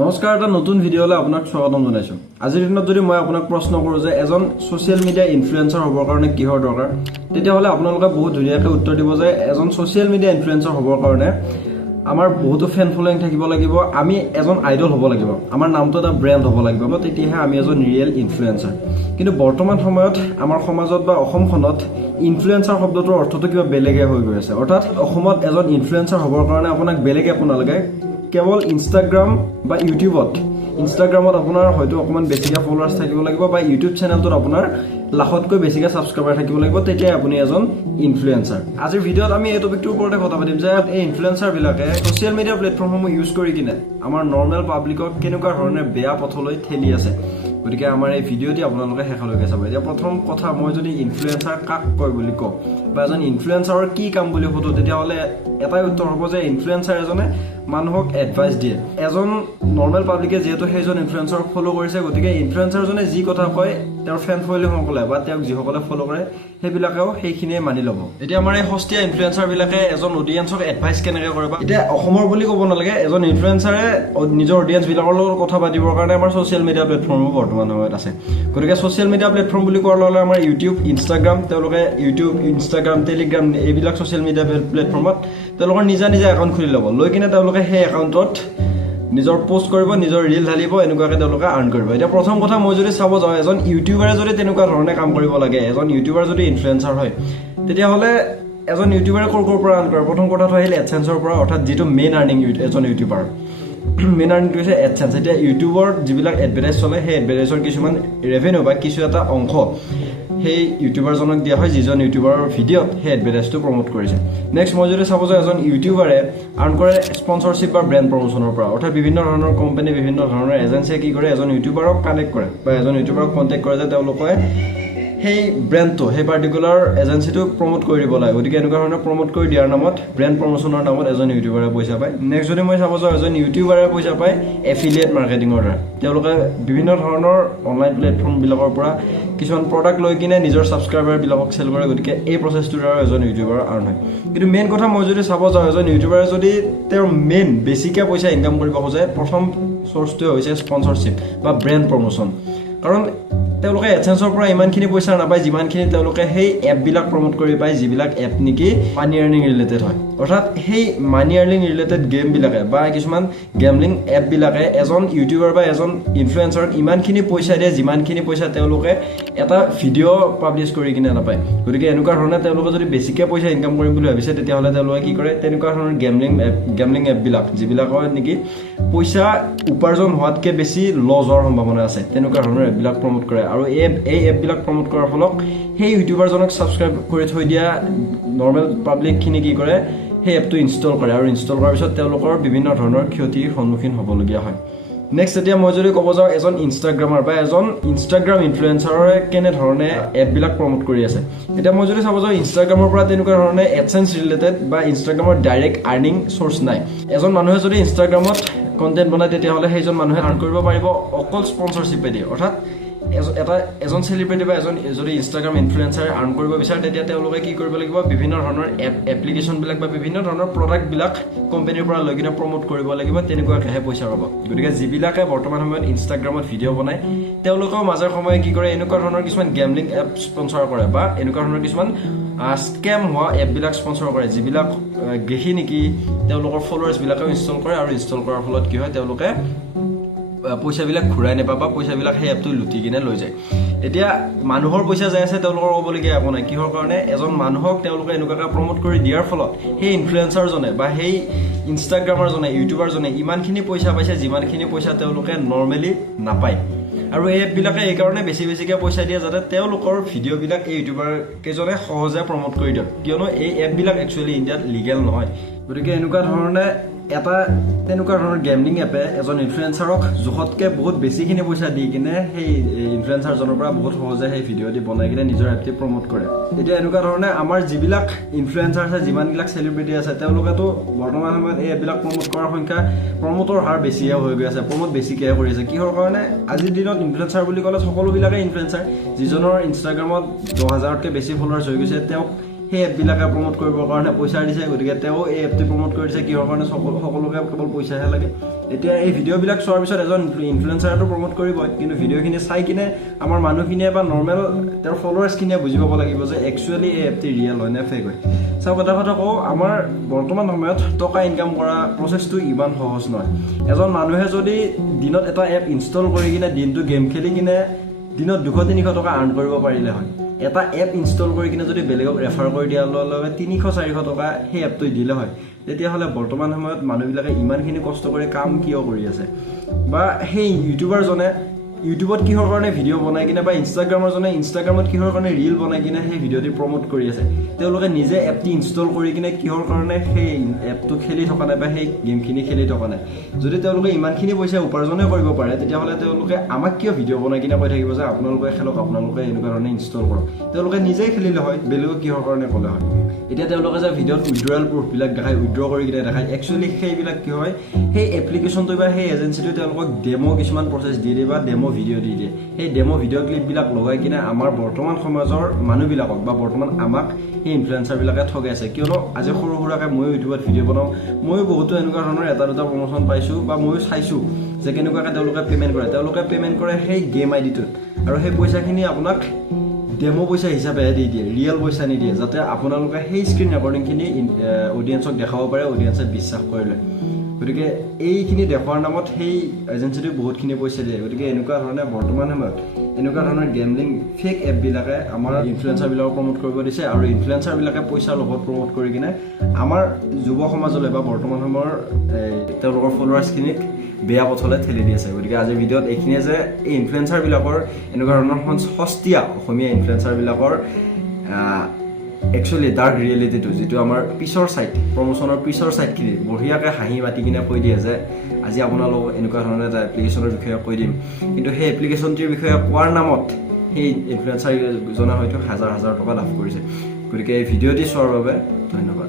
নমস্কাৰ, এটা নতুন ভিডিঅ'লৈ আপোনাক স্বাগতম জনাইছো। আজিৰ দিনত যদি মই আপোনাক প্ৰশ্ন কৰোঁ যে এজন ছ'চিয়েল মিডিয়া ইনফ্লুৱেঞ্চাৰ হ'বৰ কাৰণে কিহৰ দৰকাৰ, তেতিয়াহ'লে আপোনালোকে বহুত ধুনীয়াকৈ উত্তৰ দিব যে এজন ছ'চিয়েল মিডিয়া ইনফ্লুৱেঞ্চাৰ হ'বৰ কাৰণে আমাৰ বহুতো ফেন ফলোয়িং থাকিব লাগিব, আমি এজন আইডল হ'ব লাগিব, আমাৰ নামটো এটা ব্ৰেণ্ড হ'ব লাগিব, তেতিয়াহে আমি এজন ৰিয়েল ইনফ্লুৱেঞ্চাৰ। কিন্তু বৰ্তমান সময়ত আমাৰ সমাজত বা অসমখনত ইনফ্লুৱেঞ্চাৰ শব্দটোৰ অৰ্থটো কিবা বেলেগে হৈ গৈ আছে। অৰ্থাৎ অসমত এজন ইনফ্লুৱেঞ্চাৰ হ'বৰ কাৰণে আপোনাক বেলেগ একো নালাগে, কেৱল ইনষ্টাগ্ৰাম বা ইউটিউবত আপোনাৰ হয়তো অকণমান বেছিকৈ ফলোৱাৰ্ছ থাকিব লাগিব বা ইউটিউব চেনেলটোত আপোনাৰ লাখতকৈ বেছিকৈ ছাবস্ক্ৰাইবাৰ থাকিব লাগিব, তেতিয়াই আপুনি এজন ইনফ্লুৱেঞ্চাৰ। আজিৰ ভিডিঅ'ত আমি এই টপিকটোৰ ওপৰতে কথা পাতিম যে এই ইনফ্লুৱেঞ্চাৰবিলাকে ছ'চিয়েল মিডিয়া প্লেটফৰ্মসমূহ ইউজ কৰি কিনে আমাৰ নৰ্মেল পাব্লিকক কেনেকুৱা ধৰণে বেয়া পথলৈ ঠেলি আছে। গতিকে আমাৰ এই ভিডিঅ'টি আপোনালোকে শেষলৈকে চাব। এতিয়া প্ৰথম কথা, মই যদি ইনফ্লুৱেঞ্চাৰ কাক কয় বুলি কওঁ বা এজন ইনফ্লুৱেঞ্চাৰৰ কি কাম বুলি সোধোঁ, তেতিয়াহ'লে এটাই উত্তৰ হ'ব যে ইনফ্লুৱেঞ্চাৰ এজনে মানুহক এডভাইচ দিয়ে। এজন নৰ্মেল পাব্লিকে যিহেতু সেইজন ইনফ্লুৱেঞ্চাৰক ফ'ল' কৰিছে, গতিকে ইনফ্লুৱেঞ্চাৰজনে যি কথা কয় তেওঁৰ ফেন ফলোয়িংসকলে বা তেওঁক যিসকলে ফ'ল' কৰে সেইবিলাকেও সেইখিনিয়ে মানি ল'ব। এতিয়া আমাৰ এই সস্তীয়া ইনফ্লুৱেঞ্চাৰবিলাকে এজন অডিয়েঞ্চক এডভাইচ কেনেকৈ কৰে, বা এতিয়া অসমৰ বুলি ক'ব নালাগে, এজন ইনফ্লুৱেঞ্চাৰে নিজৰ অডিয়েঞ্চবিলাকৰ লগত কথা পাতিবৰ কাৰণে আমাৰ ছ'চিয়েল মিডিয়া প্লেটফৰ্মো বৰ্তমান সময়ত আছে। গতিকে ছ'চিয়েল মিডিয়া প্লেটফৰ্ম বুলি কোৱাৰ লগে লগে আমাৰ ইউটিউব, ইনষ্টাগ্ৰাম, তেওঁলোকে ইউটিউব, ইনষ্টাগ্ৰাম, টেলিগ্ৰাম এইবিলাক ছ'চিয়েল মিডিয়া প্লেটফৰ্মত তেওঁলোকৰ নিজা একাউণ্ট খুলি ল'ব। লৈ কিনে তেওঁলোকে সেই একাউণ্টত নিজৰ পোষ্ট কৰিব, নিজৰ ৰিল ঢালিব, এনেকুৱাকৈ তেওঁলোকে আৰ্ণ কৰিব। এতিয়া প্ৰথম কথা, মই যদি চাব যাওঁ, এজন ইউটিউবাৰে যদি তেনেকুৱা ধৰণে কাম কৰিব লাগে, এজন ইউটিউবাৰ যদি ইনফ্লুৱেঞ্চাৰ হয়, তেতিয়াহ'লে এজন ইউটিউবাৰে ক'ৰ পৰা আৰ্ণ কৰে? প্ৰথম কথাটো আহিল এডচেন্সৰ পৰা, অৰ্থাৎ যিটো মেইন আৰ্নিং এজন ইউটিউবাৰ, মেইন আৰ্নিংটো হৈছে এডচেন্স। এতিয়া ইউটিউবৰ যিবিলাক এডভাৰটাইজ চলে, সেই এডভাৰটাইজৰ কিছুমান ৰেভিনিউ বা কিছু এটা অংশ সেই ইউটিউবাৰজনক দিয়া হয়, যিজন ইউটিউবাৰৰ ভিডিঅ'ত সেই এডভাৰটাইজটো প্ৰমোট কৰিছে। নেক্সট, মই যদি চাব যাওঁ, এজন ইউটিউবাৰে আৰ্ণ কৰে স্পনচৰশ্বিপ বা ব্ৰেণ্ড প্ৰমোচনৰ পৰা, অৰ্থাৎ বিভিন্ন ধৰণৰ কোম্পানী, বিভিন্ন ধৰণৰ এজেঞ্চিয়ে কি কৰে, এজন ইউটিউবাৰক কানেক্ট কৰে বা এজন ইউটিউবাৰক কণ্টেক্ট কৰে যে তেওঁলোকে সেই ব্ৰেণ্ডটো, সেই পাৰ্টিকুলাৰ এজেঞ্চিটো প্ৰমোট কৰি দিব লাগে। গতিকে এনেকুৱা ধৰণৰ প্ৰমোট কৰি দিয়াৰ নামত, ব্ৰেণ্ড প্ৰমোচনৰ নামত এজন ইউটিউবাৰে পইচা পায়। নেক্সট যদি মই চাব যাওঁ, এজন ইউটিউবাৰে পইচা পায় এফিলিয়েট মাৰ্কেটিঙৰ দ্বাৰা। তেওঁলোকে বিভিন্ন ধৰণৰ অনলাইন প্লেটফৰ্মবিলাকৰ পৰা কিছুমান প্ৰডাক্ট লৈ কিনে নিজৰ ছাবস্ক্ৰাইবাৰবিলাকক চেল কৰে। গতিকে এই প্ৰচেছটোৰ দ্বাৰা এজন ইউটিউবাৰ আৰ্ণ হয়। কিন্তু মেইন কথা, মই যদি চাব যাওঁ, এজন ইউটিউবাৰে যদি তেওঁৰ মেইন বেছিকৈ পইচা ইনকাম কৰিব খোজে, প্ৰথম চ'ৰ্চটোৱে হৈছে স্পনচৰশ্বিপ বা ব্ৰেণ্ড প্ৰমোচন। কাৰণ তেওঁলোকে এডচেন্সৰ পৰা ইমানখিনি পইচা নাপায় যিমানখিনি তেওঁলোকে সেই এপবিলাক প্ৰমোট কৰি পায়, যিবিলাক এপ নেকি মানি আৰ্নিং ৰিলেটেড হয়। অৰ্থাৎ সেই মানি আৰ্নিং ৰিলেটেড গেমবিলাকে বা কিছুমান গেমলিং এপবিলাকে এজন ইউটিউবাৰ বা এজন ইনফ্লুৱেঞ্চাৰক ইমানখিনি পইচা দিয়ে যিমানখিনি পইচা তেওঁলোকে এটা ভিডিঅ' পাব্লিছ কৰি কিনে নাপায়। গতিকে এনেকুৱা ধৰণে তেওঁলোকে যদি বেছিকৈ পইচা ইনকাম কৰিম বুলি ভাবিছে, তেতিয়াহ'লে তেওঁলোকে কি কৰে, তেনেকুৱা ধৰণৰ গেমলিং এপবিলাক যিবিলাকৰ নেকি পইচা উপাৰ্জন হোৱাতকৈ বেছি লছ হোৱাৰ সম্ভাৱনা আছে, তেনেকুৱা ধৰণৰ এপবিলাক প্ৰমোট কৰে। আৰু এই এপবিলাক প্ৰমোট কৰাৰ ফলত সেই ইউটিউবাৰজনক ছাবস্ক্ৰাইব কৰি থৈ দিয়া নৰ্মেল পাব্লিকখিনি কি কৰে, সেই এপটো ইনষ্টল কৰে, আৰু ইনষ্টল কৰাৰ পিছত তেওঁলোকৰ বিভিন্ন ধৰণৰ ক্ষতিৰ সন্মুখীন হ'বলগীয়া হয়। নেক্সট, এতিয়া মই যদি ক'ব যাওঁ, এজন ইনষ্টাগ্ৰামাৰ বা এজন ইনষ্টাগ্ৰাম ইনফ্লুৱেঞ্চাৰে কেনেধৰণে এপবিলাক প্ৰমোট কৰি আছে। এতিয়া মই যদি চাব যাওঁ, ইনষ্টাগ্ৰামৰ পৰা তেনেকুৱা ধৰণে এডচেন্স ৰিলেটেড বা ইনষ্টাগ্ৰামৰ ডাইৰেক্ট আৰ্নিং চ'ৰ্চ নাই। এজন মানুহে যদি ইনষ্টাগ্ৰামত কণ্টেণ্ট বনায়, তেতিয়াহ'লে সেইজন মানুহে আৰ্ণ কৰিব পাৰিব অকল স্পনচৰশ্বিপেদি। অৰ্থাৎ এজন চেলিব্ৰিটি বা এজন যদি ইনষ্টাগ্ৰাম ইনফ্লুৱেঞ্চাৰে আৰ্ণ কৰিব বিচাৰে, তেতিয়া তেওঁলোকে কি কৰিব লাগিব, বিভিন্ন ধৰণৰ এপ্লিকেশ্যনবিলাক বা বিভিন্ন ধৰণৰ প্ৰডাক্টবিলাক কোম্পানীৰ পৰা লৈ কিনে প্ৰমোট কৰিব লাগিব, তেনেকুৱাকৈহে পইচা পাব। গতিকে যিবিলাকে বৰ্তমান সময়ত ইনষ্টাগ্ৰামত ভিডিঅ' বনায়, তেওঁলোকেও মাজে সময়ে কি কৰে, এনেকুৱা ধৰণৰ কিছুমান গেমলিং এপ স্পনচৰ কৰে বা এনেকুৱা ধৰণৰ কিছুমান স্কেম হোৱা এপবিলাক স্পনচৰ কৰে, যিবিলাক দেখি নেকি তেওঁলোকৰ ফলোৱাৰ্ছবিলাকেও ইনষ্টল কৰে, আৰু ইনষ্টল কৰাৰ ফলত কি হয়, তেওঁলোকে পইচাবিলাক ঘূৰাই নাপায় বা পইচাবিলাক সেই এপটো লুটি কিনে লৈ যায়। এতিয়া মানুহৰ পইচা যাই আছে, তেওঁলোকৰ ক'বলগীয়া একো নাই। কিহৰ কাৰণে? এজন মানুহক তেওঁলোকে এনেকুৱাকৈ প্ৰমোট কৰি দিয়াৰ ফলত সেই ইনফ্লুৱেঞ্চাৰজনে বা সেই ইনষ্টাগ্ৰামাৰজনে, ইউটিউবাৰজনে ইমানখিনি পইচা পাইছে যিমানখিনি পইচা তেওঁলোকে নৰ্মেলি নাপায়। আৰু এই এপবিলাকে এইকাৰণে বেছিকৈ পইচা দিয়ে যাতে তেওঁলোকৰ ভিডিঅ'বিলাক এই ইউটিউবাৰ কেইজনে সহজে প্ৰমোট কৰি দিয়ক, কিয়নো এই এপবিলাক একচুৱেলি ইণ্ডিয়াত লিগেল নহয়। গতিকে এনেকুৱা ধৰণে এটা তেনেকুৱা ধৰণৰ গেমলিং এপে এজন ইনফ্লুৱেঞ্চাৰক জোখতকৈ বহুত বেছিখিনি পইচা দি কিনে সেই ইনফ্লুৱেঞ্চাৰজনৰ পৰা বহুত সহজে সেই ভিডিঅ' দি বনাই কিনে নিজৰ এপটি প্ৰমোট কৰে। এতিয়া এনেকুৱা ধৰণে আমাৰ যিবিলাক ইনফ্লুৱেঞ্চাৰ আছে, যিমানবিলাক চেলিব্ৰিটি আছে, তেওঁলোকেতো বৰ্তমান সময়ত এই এপবিলাক প্ৰমোট কৰাৰ সংখ্যা, প্ৰমোটৰ হাৰ বেছিহে হৈ গৈ আছে, প্ৰমোট বেছিকৈহে কৰি আছে। কিহৰ কাৰণে? আজিৰ দিনত ইনফ্লুৱেঞ্চাৰ বুলি ক'লে সকলোবিলাকে ইনফ্লুৱেঞ্চাৰ। যিজনৰ ইনষ্টাগ্ৰামত 10,000তকৈ বেছি ফলোৱাৰ্ছ হৈ গৈছে, তেওঁক সেই এপবিলাকে প্ৰমোট কৰিবৰ কাৰণে পইচা দিছে, গতিকে তেওঁ এই এপটো প্ৰমোট কৰিছে কিহৰ কাৰণে, সকলোকে কেৱল পইচাহে লাগে। এতিয়া এই ভিডিঅ'বিলাক চোৱাৰ পিছত এজন ইনফ্লুৱেঞ্চাৰটো প্ৰমোট কৰিবই, কিন্তু ভিডিঅ'খিনি চাই কিনে আমাৰ মানুহখিনিয়ে বা নৰ্মেল তেওঁৰ ফলোৱাৰ্ছখিনিয়ে বুজি পাব লাগিব যে একচুৱেলি এই এপটি ৰিয়েল হয় নে ফেক হয়। চাওক এটা কথা কওঁ, আমাৰ বৰ্তমান সময়ত টকা ইনকাম কৰা প্ৰচেছটো ইমান সহজ নহয়। এজন মানুহে যদি দিনত এটা এপ ইনষ্টল কৰি কিনে দিনটো গেম খেলি কিনে দিনত 200-300 টকা আৰ্ণ কৰিব পাৰিলে হয়, এটা এপ ইনষ্টল কৰি কিনে যদি বেলেগক ৰেফাৰ কৰি দিয়াৰ লগে লগে 300-400 টকা সেই এপটো দিলে হয়, তেতিয়াহ'লে বৰ্তমান সময়ত মানুহবিলাকে ইমানখিনি কষ্ট কৰি কাম কিয় কৰি আছে? বা সেই ইউটিউবাৰজনে ইউটিউবত কিহৰ কাৰণে ভিডিঅ' বনাই কিনে বা ইনষ্টাগ্ৰামাৰজনে ইনষ্টাগ্ৰামত কিহৰ কাৰণে ৰিল বনাই কিনে সেই ভিডিঅ'টি প্ৰমোট কৰি আছে? তেওঁলোকে নিজে এপটি ইনষ্টল কৰি কিনে কিহৰ কাৰণে সেই এপটো খেলি থকা নাই বা সেই গেমখিনি খেলি থকা নাই? যদি তেওঁলোকে ইমানখিনি পইচা উপাৰ্জনে কৰিব পাৰে, তেতিয়াহ'লে তেওঁলোকে আমাক কিয় ভিডিঅ' বনাই কিনে কৈ থাকিব যে আপোনালোকে খেলক, আপোনালোকে এনেকুৱা ধৰণে ইনষ্টল কৰক? তেওঁলোকে নিজেই খেলিলে হয়, বেলেগক কিহৰ কাৰণে ক'লে হয়? এতিয়া তেওঁলোকে যে ভিডিঅ'ত উইড্ৰয়েল প্ৰুফবিলাক দেখায়, উইড্ৰ কৰি কিনে দেখায়, একচুৱেলি সেইবিলাক কি হয়, সেই এপ্লিকেশ্যনটো বা সেই এজেঞ্চিটোৱে তেওঁলোকক ডেমো কিছুমান প্ৰচেছ দি দিয়ে বা ডেমো ভিডিঅ' দি দিয়ে। সেই ডেমো ভিডিঅ' ক্লিপবিলাক লগাই কিনে আমাৰ বৰ্তমান সমাজৰ মানুহবিলাকক বা বৰ্তমান আমাক সেই ইনফ্লুৱেঞ্চাৰবিলাকে ঠগাই আছে। কিয়নো আজি সৰু সুৰাকৈ ময়ো ইউটিউবত ভিডিঅ' বনাওঁ, ময়ো বহুতো এনেকুৱা ধৰণৰ এটা দুটা প্ৰমোশ্যন পাইছোঁ বা ময়ো চাইছোঁ যে কেনেকুৱাকৈ তেওঁলোকে পে'মেণ্ট কৰে। তেওঁলোকে পে'মেণ্ট কৰে সেই গেম আইডিটোত, আৰু সেই পইচাখিনি আপোনাক ডেমো পইচা হিচাপেহে দি দিয়ে, ৰিয়েল পইচা নিদিয়ে, যাতে আপোনালোকে সেই স্ক্ৰীণ ৰেকৰ্ডিংখিনি অডিয়েঞ্চক দেখাব পাৰে, অডিয়েঞ্চে বিশ্বাস কৰি লয়। গতিকে এইখিনি দেখুৱাৰ নামত সেই এজেঞ্চিটোৱে বহুতখিনি পইচা দিয়ে। গতিকে এনেকুৱা ধৰণে বৰ্তমান সময়ত এনেকুৱা ধৰণৰ গেমলিং ফেক এপবিলাকে আমাৰ ইনফ্লুৱেঞ্চাৰবিলাকক প্ৰমোট কৰিব দিছে, আৰু ইনফ্লুৱেঞ্চাৰবিলাকে পইচাৰ লগত প্ৰমোট কৰি কিনে আমাৰ যুৱ সমাজলৈ বা বৰ্তমান সময়ৰ তেওঁলোকৰ ফলোৱাৰ্ছখিনিক বেয়া পথলৈ ঠেলি দি আছে। গতিকে আজিৰ ভিডিঅ'ত এইখিনিয়ে যে এই ইনফ্লুৱেঞ্চাৰবিলাকৰ এনেকুৱা ধৰণৰ সস্তীয়া অসমীয়া ইনফ্লুৱেঞ্চাৰবিলাকৰ একচুৱেলি ডাৰ্ক ৰিয়েলিটিটো, যিটো আমাৰ পিছৰ ছাইড, প্ৰমোশ্যনৰ পিছৰ ছাইডখিনি বঢ়িয়াকৈ হাঁহি মাতি কিনে কৈ দিয়ে যে আজি আপোনালোকক এনেকুৱা ধৰণৰ এটা এপ্লিকেশ্যনৰ বিষয়ে কৈ দিম, কিন্তু সেই এপ্লিকেশ্যনটিৰ বিষয়ে কোৱাৰ নামত সেই ইনফ্লুৱেঞ্চাৰজনে হয়তো হাজাৰ হাজাৰ টকা লাভ কৰিছে। গতিকে এই ভিডিঅ'টি চোৱাৰ বাবে ধন্যবাদ।